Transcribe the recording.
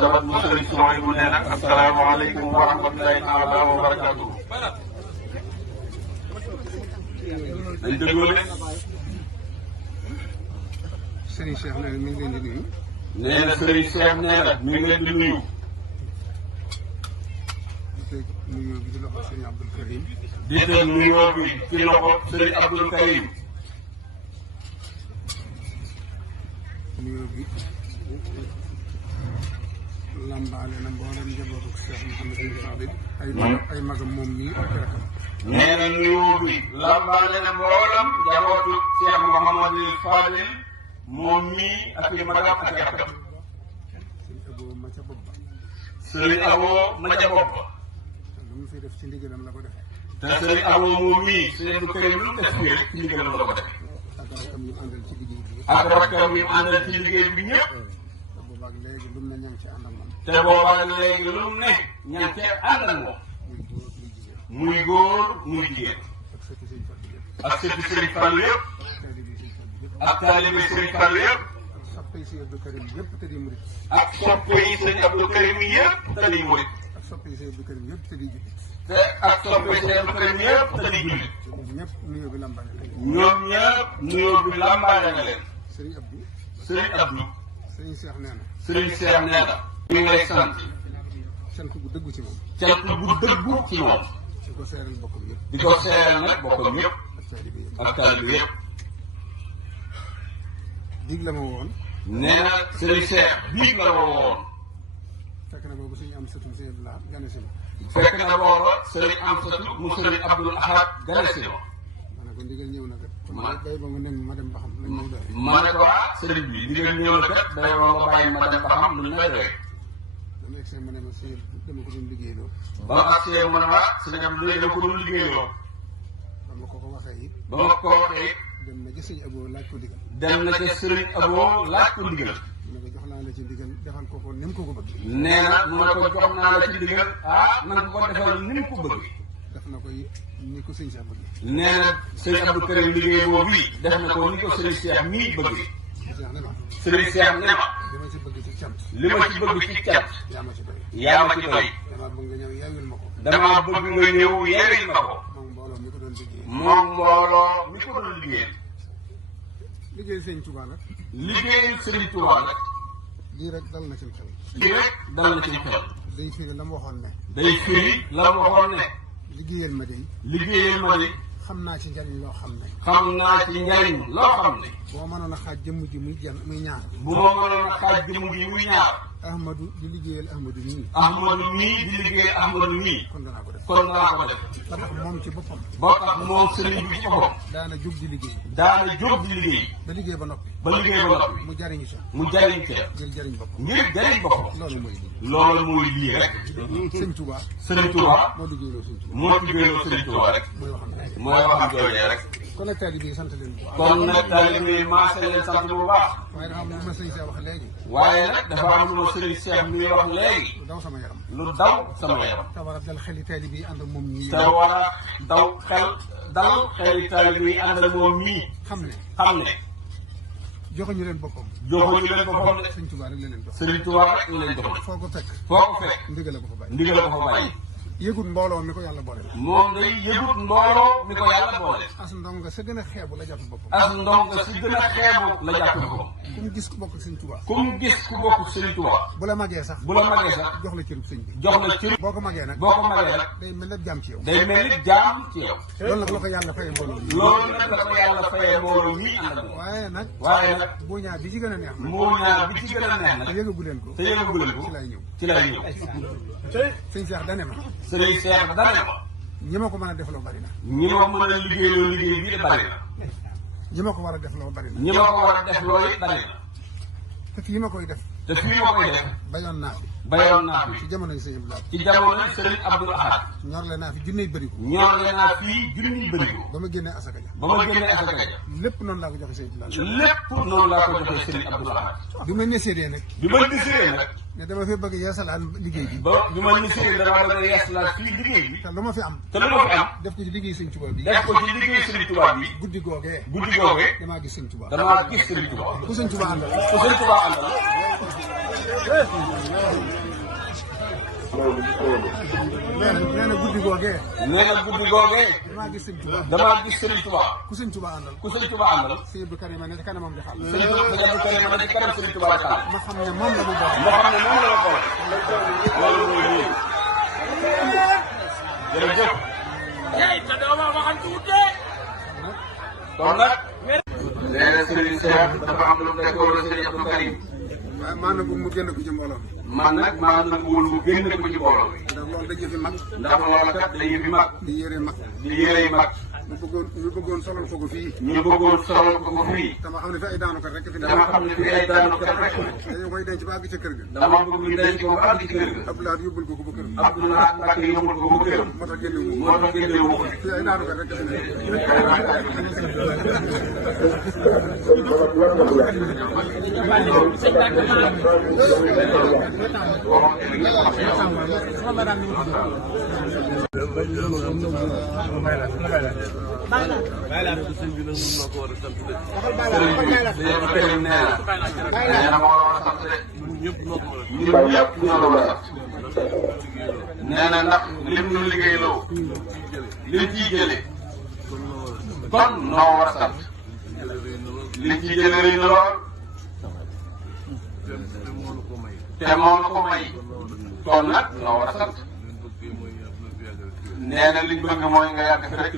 sabat mu sëriñ Soy bu nee nag asalaamaaleykum wa rahmatulahi taala wa barakaatu. dañ dégloo ne. Serigne Cheikh nee na mi ngi leen di nuyu. nee na Serigne Cheikh nee na mi ngi leen di nuyu. di teg nuyoo bi ci loxo Serigne Abdoul Karim. di teg nuyoo bi ci loxo Serigne Abdoul Karim. nuyoo bi lambaale na mboolem njabootu Cheikh Mouhamadou Fadil ay magam moom mii ak rakam. nee na nuyoo bi lambaale na mboolem njabootu Cheikh Mouhamadou Fadil moom mii ak i magam ak i rakam. Serigne Abo ma ca bopp ba. Serigne Abo ma ca bopp ba. lu mu fi def ci ndigalam la ko defee. te Serigne Abo moom mii Serigne Abdou Karim lu def fii rek ci ndigalam la ko def. ak rakam yi àndal ci liggéey bi. ak rakkam yi àndal ci liggéey bi ñëpp. te boobaag léegi lu mu ne ña ngi ci ànd ak moom. te boobaag léegi lu mu ne ña ngi cee ànd ak moom. muy góor muy jigéen. ak sëti Serigne Fall yëpp. ak sëti Serigne Fall yëpp. ak taalibe Serigne Fall yëpp. ak soppay Serigne Abdou Karim yëpp te di murit. ak soppe yi Serigne Abdou Karim yëpp te di murit. ak soppay Serigne Abdou Karim yëpp te di jullit. te ak soppe Serigne Abdou Karim yëpp te di jullit. ñëpp nuyoo bi lambaale na leen. ñoom ñëpp nuyoo bi lambaale na leen. Serigne Abdou. Serigne Abdou. Serigne Cheikh nee na. Serigne Cheikh nee na. mi ngi lay sant. sant bu dëggu ci moom. cant bu dëggu ci moom. di ko seeral bokkam yëpp. di ko seeral nag bokkam yëpp. ak taalibe yëpp. ak taalibe yëpp. dig la ma woon. nee na Serigne Cheikh biig la woon. fekk na boobu suñu am sëtum Serigne Abdou Lahad gane si ma. fekk na booba Serigne Amsatu mu Serigne Abdoul Ahad gane si ma. ma ne ko ndigal ñëw na kat. kon day ba nga nem ma dem ba xam lañ ma doy. ma ne ko Serigne bi ndigal ñëw na kat day woo nga bàyyi ma dem ba xam lu ne doy. dama egg ma ne ma sëñ dama ko doon liggéeyloo. ba ma agsee ma ne ma Serigne Abdou léegi dama ko doon liggéeyloo. ba ma ko waxee it. ba ma ko waxee it. dem na ci sëñ Abo laaj ko ndigal. dem na ca Serigne Abo laaj ko ndigal. mu ne ko jox naa la ci ndigal defal ko ni mu ko bëgg. nee na mu ne ko jox naa la ci ndigal na nga ko defal ni mu ko bëgg. def na ko it ni ko sëñ Cheikh bëgg. nee na sëñ Abdou Karim liggéey boobu yi def na ko ni ko Serigne Cheikh mii bëgg. Cheikh ne ma. Serigne Cheikh ne ma. li ma ci bëgg ci cant. li ma ci bëgg ci cant. yaa ma ci doy. yaa ma ci doy. dama bëgg nga ñëw yeewil ma ko. dama bëgg nga ñëw yeewil ma ko. moom mbooloo mi ko doon liggéey. moom mbooloo mi ko doon liggéey. liggéey sëñ Touba nag. liggéey Serigne Touba nag. lii rek dal na ci xel. lii rek dal na ci xel. day firi la mu waxoon ne. day firi la mu waxoon ne. liggéeyal ma de. liggéeyal ma de. xam naa ci njariñ loo xam ne. xam naa ci njariñ loo xam ne. boo mënoon a xaaj jëmm ji muy ñaar. bu ma mënoon a xaaj jëmm ji muy ñaar. Ahmadou di liggéeyal Ahmadou nii. Ahmadou nii di liggéeyal Ahmadou nii. kon danaa ko def. kon danaa ko def. ba tax moom ci boppam. boo tax moom sëriñ bi ci boppam. daana jóg di liggéey. daana jóg di liggéey. ba liggéey ba noppi. ba liggéey ba noppi. mu jariñu ca. mu jariñ ca. ngir jariñ boppam. ngir jariñ boppam. loolu mooy lii. loolu mooy lii rek. sëñ Touba. sëriñ Touba. moo liggéeyloo sëñ Touba. moo liggéeyloo sëriñ Touba rek. mooy waxam joojee rek. kon nag taalibe yi sant leen bu baax. kon nag taalibe yi maase leen sant bu baax. waaye dafa am lu ma sëñ Cheikh wax léegi. waaye nag dafa am lu ma sëriñ Cheikh mi wax léegi. lu daw sama yaram. lu daw sama yaram. te war a dal xeli taalibe yi ànd ak moom ñii. te war a daw dal xeli taalibe yi ànd ak moom mii. xam ne. joxuñu leen boppam. joxuñu leen boppam de. sëñ Touba rek la leen jox. sëriñ Touba rek la leen jox. foo ko fekk. ndigal la ko fa bàyyi. ndigal la ko fa bàyyi. yëgut mbooloo mi ko yàlla boole. moom day yëgut mbooloo mi ko yàlla boole. as ndonga sa gën a xeebu la jàpp boppam. as ndonga si gën a xeebu la jàpp boppam. ku mu gis ku bokk sëñ Touba. ku mu gis ku bokk sëñ Touba. bu la magee sax. jox la cërub sëñ bi. jox la cërub. boo ko magee nag. day mel ni jaam ci yow. day mel ni jaam ci yow. loolu nag la ko yàlla fayee mbooloo mi. loolu nag la ko yàlla fayee mbooloo mi ànd ak moom. waaye nag. buuñaa bi ci gën a neex nag. buuñaa bi ci gën a neex nag. te yëgagu leen ko. ci lay ñëw. sëñ Cheikh dane ma. sëriñ Cheikh dane ma. ñi ma ko mën a defloo bari na. ñi ma mën a liggéeyloo liggéey bii de bari na. ñi ma ko war a defloo bari na. ñi ma ko war a defloo it bari na. te fii ma koy def. bayoon naa fi. ci jamonoy sëñ Abdou Lahad. ci jamonoy sëriñ Abdoul Ahad. ñorle naa fi junniy bërigo. ba ma génnee asaka ja. lépp noonu laa ko joxe sëñ Abdou Lahad. lépp noonu laa ko joxe sëriñ Abdoul Ahad. bi ma néséedee nag. ne dama fi bëgg yeesalaat liggéey bi. bi ma néséedee dama bëgg yeesalaat fii liggéey bi. te lu ma fi am. def ko ci liggéey sëñ Touba bi. guddi googee. damaa gis sëñ Touba. ku sëñ Touba àndal. nee na guddi googee. nee na guddi googee. damaa gis Sëñ Tuubaa. damaa gis Sëriñ Tuubaa. ku Sëñ Tuubaa àndal. ku Sëriñ Tuubaa àndal. Sëñ Abdou Karim ne ci kanamam di xaal. Sëriñ Abdou Karim ne ci kanam Sëriñ Tuubaa di xaal. ma xam ne moom la mu boole. ma xam ne moom la ma boole. loolu mooy lii. jërëjëf. kon nag. nee na Serigne Cheikh dafa am lu mu décoré Serigne Abdou Karim. waaye maa nag mu génn ko ci mbooloo mi. man nag maa nanguwul mu génn ko ci mbooloo mi. ndax loolu da jëfi mag. ndax loolu kat day yëfi mag. di yére mag. di yére mag. ñu bëggoon solal ko fii. ñu bëggoon solal ko fii. dama xam ne fi ay daanukat rek fi ne. dama xam ne fi ay daanukat rek ne. dañoo koy denc ba àgg ca kër ga. dama bëgg ñu denc ko ba àgg ci kër ga. Abdoulaye yóbbul ko ba kër ga. Abdoulaye Mbacke yóbbul ko ba këram. moo tax génne wu moo tax génne wu ko. fi ay daanukat rek fi ne. nee na moo war a sant de. ñun ñëpp ñoo la war a sant. nee na ndax lim nu liggéeyloo. lim ciy jëlee. kon noo war a sant. lim ciy jëlee rëy na lool. te moo na ko may. kon nag noo war a sant. nee na liñ bëgg mooy nga yàgg fi rek